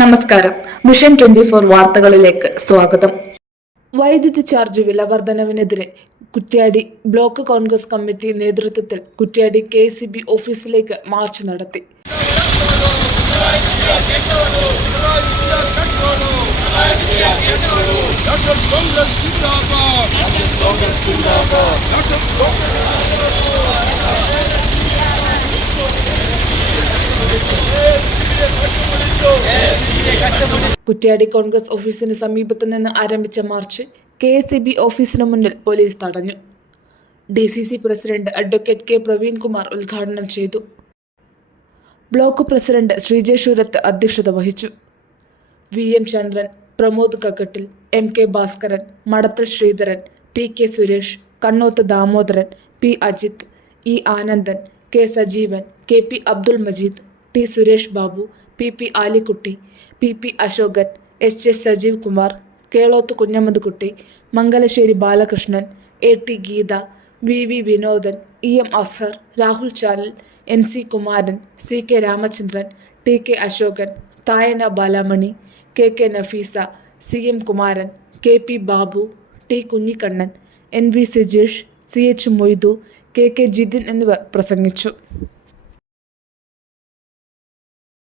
നമസ്കാരം. Mission twenty four വാർത്തകളിലേക്ക് സ്വാഗതം. വൈദ്യുതി ചാർജ് വില വർധനവിനെതിരെ കുറ്റ്യാടി ബ്ലോക്ക് കോൺഗ്രസ് കമ്മിറ്റി നേതൃത്വത്തിൽ കുറ്റ്യാടി കെ ഓഫീസിലേക്ക് മാർച്ച് നടത്തി. കുറ്റ്യാടി കോൺഗ്രസ് ഓഫീസിന് സമീപത്തു നിന്ന് ആരംഭിച്ച march K S E B ഓഫീസിന് മുന്നിൽ പോലീസ് തടഞ്ഞു. D C C president advocate K Praveenkumar ഉദ്ഘാടനം ചെയ്തു. ബ്ലോക്ക് പ്രസിഡന്റ് ശ്രീജേഷൂരത്ത് അധ്യക്ഷത വഹിച്ചു. V M Chandran Pramod Kakkattil M K Bhaskaran Madathal Sreedharan P K Suresh Kannoth Damodaran P Ajith E Anandan K Sajeevan K P Abdul Majeed T Suresh Babu P P Alikutty P P Ashokan S J Sajeev Kumar Keloth Kunhammedkutty Mangalassery Balakrishnan A T Geetha V V Vinodan E M Azhar Rahul Chanal N C Kumaran C K Ramachandran T K Ashokan Thayana Balamani K K Nafeesa C M Kumaran K P Babu T Kunhikannan N V Sijesh C H Moidu K K Jithin എന്നിവർ പ്രസംഗിച്ചു.